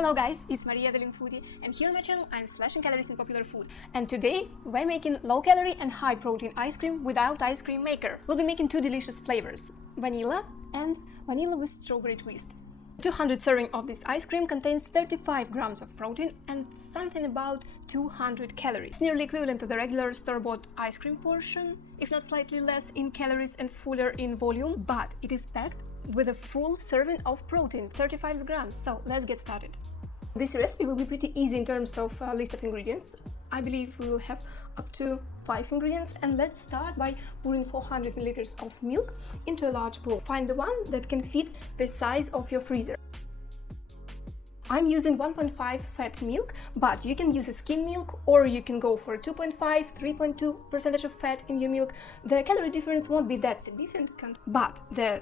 Hello guys, it's Maria the Lean Foodie, and here on my channel I'm slashing calories in popular food. And today we're making low calorie and high protein ice cream without ice cream maker. We'll be making two delicious flavors, vanilla and vanilla with strawberry twist. 200 serving of this ice cream contains 35 grams of protein and something about 200 calories. It's nearly equivalent to the regular store-bought ice cream portion, if not slightly less in calories and fuller in volume, but it is packed with a full serving of protein, 35 grams. So let's get started. This recipe will be pretty easy in terms of list of ingredients. I believe we will have up to 5 ingredients, and let's start by pouring 400 milliliters of milk into a large bowl. Find the one that can fit the size of your freezer. I'm using 1.5 fat milk, but you can use a skim milk, or you can go for 2.5, 3.2% of fat in your milk. The calorie difference won't be that significant, but the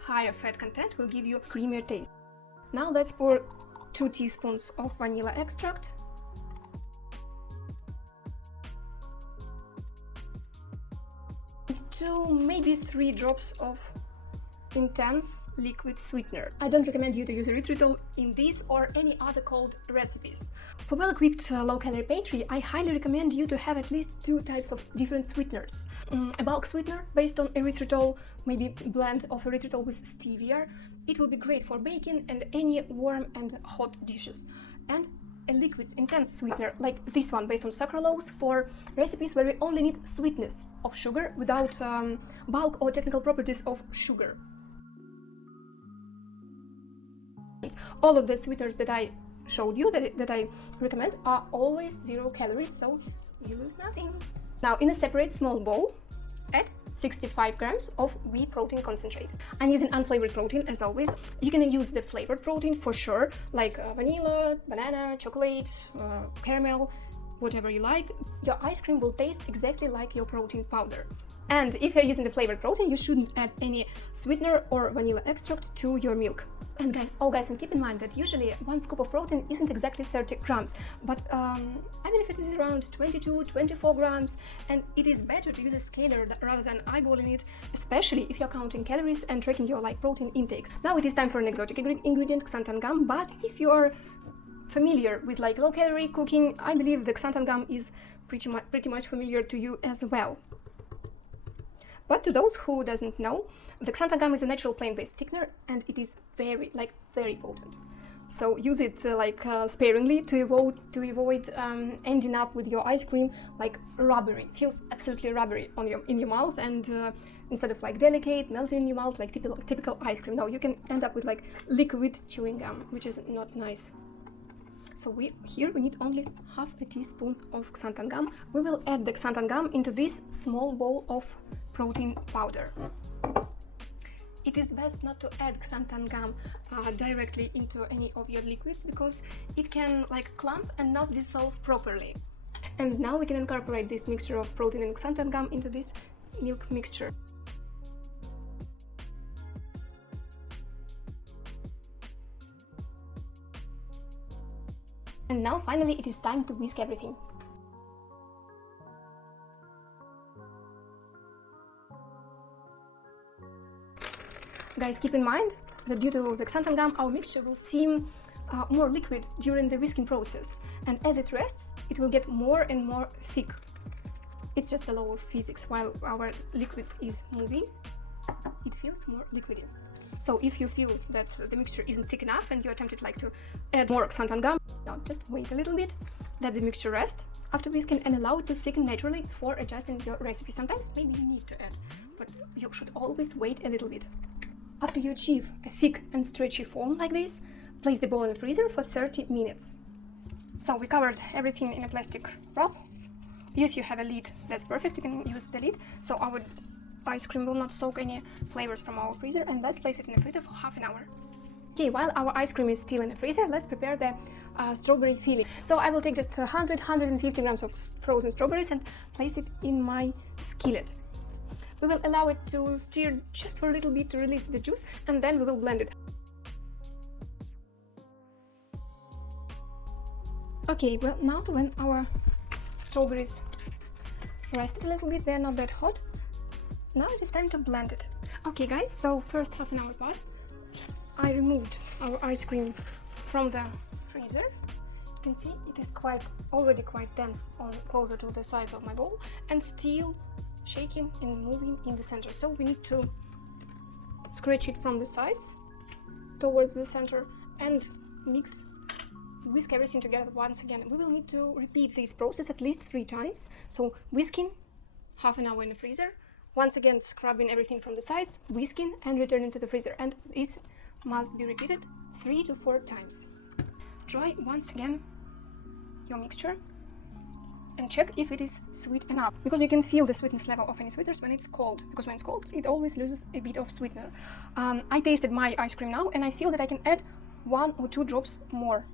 higher fat content will give you a creamier taste. Now let's pour 2 teaspoons of vanilla extract, 2, maybe 3 drops of intense liquid sweetener. I don't recommend you to use erythritol in this or any other cold recipes. For well-equipped low-calorie pastry, I highly recommend you to have at least 2 types of different sweeteners. A bulk sweetener based on erythritol, maybe blend of erythritol with stevia. It will be great for baking and any warm and hot dishes. And a liquid intense sweetener like this one based on sucralose for recipes where we only need sweetness of sugar without bulk or technical properties of sugar. All of the sweeteners that I showed you, that I recommend, are always 0 calories, so you lose nothing. Now, in a separate small bowl, add 65 grams of whey protein concentrate. I'm using unflavored protein as always. You can use the flavored protein for sure, like vanilla, banana, chocolate, caramel, whatever you like. Your ice cream will taste exactly like your protein powder. And if you're using the flavored protein, you shouldn't add any sweetener or vanilla extract to your milk. And guys, and keep in mind that usually 1 scoop of protein isn't exactly 30 grams, but I believe it is around 22-24 grams, and it is better to use a scaler rather than eyeballing it, especially if you're counting calories and tracking your protein intakes. Now it is time for an exotic ingredient, xanthan gum, but if you are familiar with low calorie cooking, I believe the xanthan gum is pretty much familiar to you as well. But to those who doesn't know, the xanthan gum is a natural plant-based thickener, and it is very potent. So use it sparingly to avoid ending up with your ice cream rubbery. Feels absolutely rubbery in your mouth, and instead of delicate melting in your mouth like typical ice cream, no, you can end up with liquid chewing gum, which is not nice. So we need only half a teaspoon of xanthan gum. We will add the xanthan gum into this small bowl of protein powder. It is best not to add xanthan gum directly into any of your liquids, because it can clump and not dissolve properly. And now we can incorporate this mixture of protein and xanthan gum into this milk mixture. And now finally it is time to whisk everything. Guys, keep in mind that due to the xanthan gum, our mixture will seem more liquid during the whisking process, and as it rests, it will get more and more thick. It's just the law of physics. While our liquids is moving, it feels more liquidy. So if you feel that the mixture isn't thick enough and you're tempted to add more xanthan gum, now just wait a little bit, let the mixture rest after whisking, and allow it to thicken naturally before adjusting your recipe. Sometimes maybe you need to add, but you should always wait a little bit. After you achieve a thick and stretchy form like this, place the bowl in the freezer for 30 minutes. So we covered everything in a plastic wrap. If you have a lid, that's perfect, you can use the lid, so our ice cream will not soak any flavors from our freezer, and let's place it in the freezer for half an hour. Okay, while our ice cream is still in the freezer, let's prepare the strawberry filling. So I will take just 100-150 grams of frozen strawberries and place it in my skillet. We will allow it to stir just for a little bit to release the juice, and then we will blend it. Okay, well, now when our strawberries rested a little bit, they're not that hot. Now it is time to blend it. Okay guys, so first half an hour passed. I removed our ice cream from the freezer. freezer. You can see it is already quite dense closer to the sides of my bowl, and still shaking and moving in the center. So we need to scratch it from the sides towards the center and whisk everything together once again. We will need to repeat this process at least 3 times. So whisking, half an hour in the freezer, once again scrubbing everything from the sides, whisking and returning to the freezer. And this must be repeated 3 to 4 times. Try once again your mixture and check if it is sweet enough, because you can feel the sweetness level of any sweeteners when it's cold, because when it's cold it always loses a bit of sweetener. I tasted my ice cream now and I feel that I can add 1 or 2 drops more.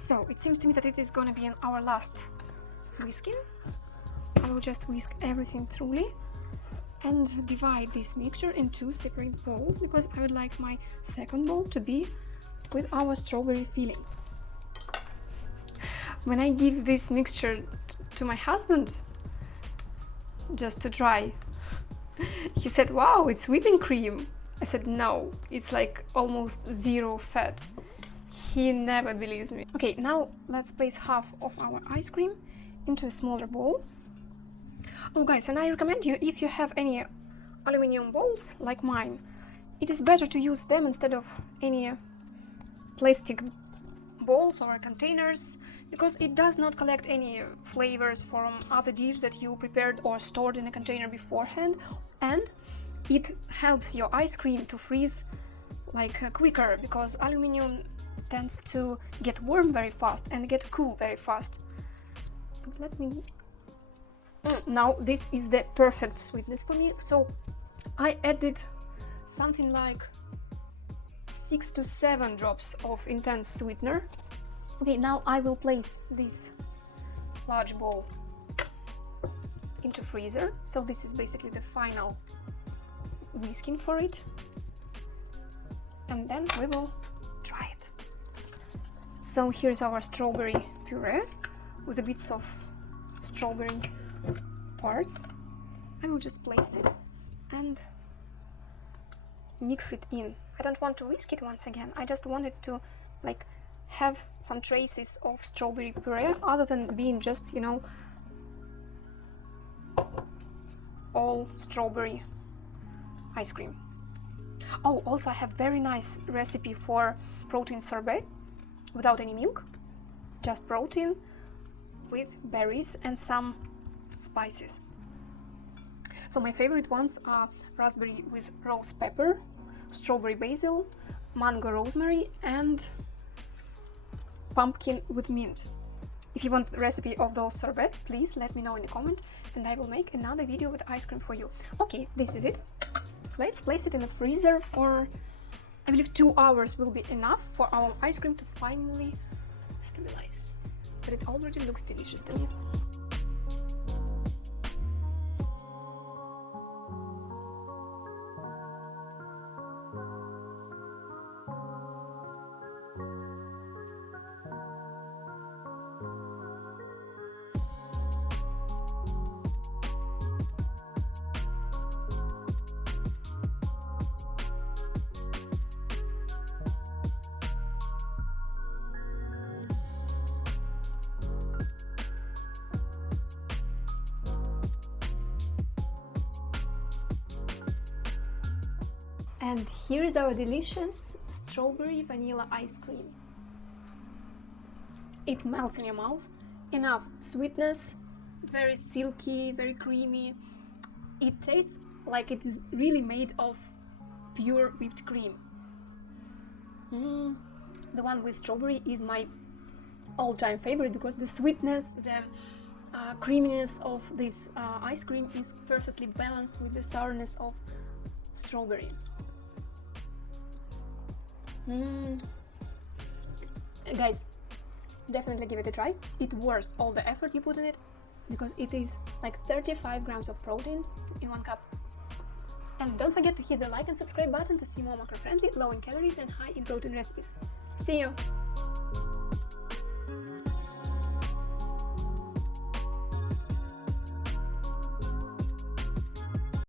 So it seems to me that it is gonna be our last whisking. I will just whisk everything thoroughly and divide this mixture in 2 separate bowls, because I would like my second bowl to be with our strawberry filling. When I give this mixture to my husband just to try, he said, "Wow, it's whipping cream." I said, "No, it's like almost 0 fat." He never believes me. Okay, now let's place half of our ice cream into a smaller bowl. Oh guys, and I recommend you, if you have any aluminum bowls like mine, it is better to use them instead of any plastic bowls or containers, because it does not collect any flavors from other dish that you prepared or stored in a container beforehand, and it helps your ice cream to freeze quicker, because aluminum tends to get warm very fast and get cool very fast. Let me... Now this is the perfect sweetness for me, so I added something like 6 to 7 drops of intense sweetener. Okay, now I will place this large bowl into freezer. So this is basically the final whisking for it, and then we will try it. So here's our strawberry puree with the bits of strawberry parts. I will just place it and mix it in. I don't want to whisk it once again. I just wanted to have some traces of strawberry puree, other than being just, you know, all strawberry ice cream. Oh, also I have very nice recipe for protein sorbet without any milk, just protein with berries and some spices. So my favorite ones are raspberry with rose pepper, strawberry basil, mango rosemary, and pumpkin with mint. If you want the recipe of those sorbet, please let me know in the comment and I will make another video with ice cream for you. Okay, this is it. Let's place it in the freezer for, I believe, 2 hours will be enough for our ice cream to finally stabilize. But it already looks delicious to me. And here is our delicious strawberry vanilla ice cream. It melts in your mouth, enough sweetness, very silky, very creamy. It tastes like it is really made of pure whipped cream. The one with strawberry is my all-time favorite, because the sweetness, the creaminess of this ice cream is perfectly balanced with the sourness of strawberry. Guys, definitely give it a try. It worth all the effort you put in it, because it is like 35 grams of protein in 1 cup. And don't forget to hit the like and subscribe button to see more macro-friendly, low in calories and high in protein recipes. See you!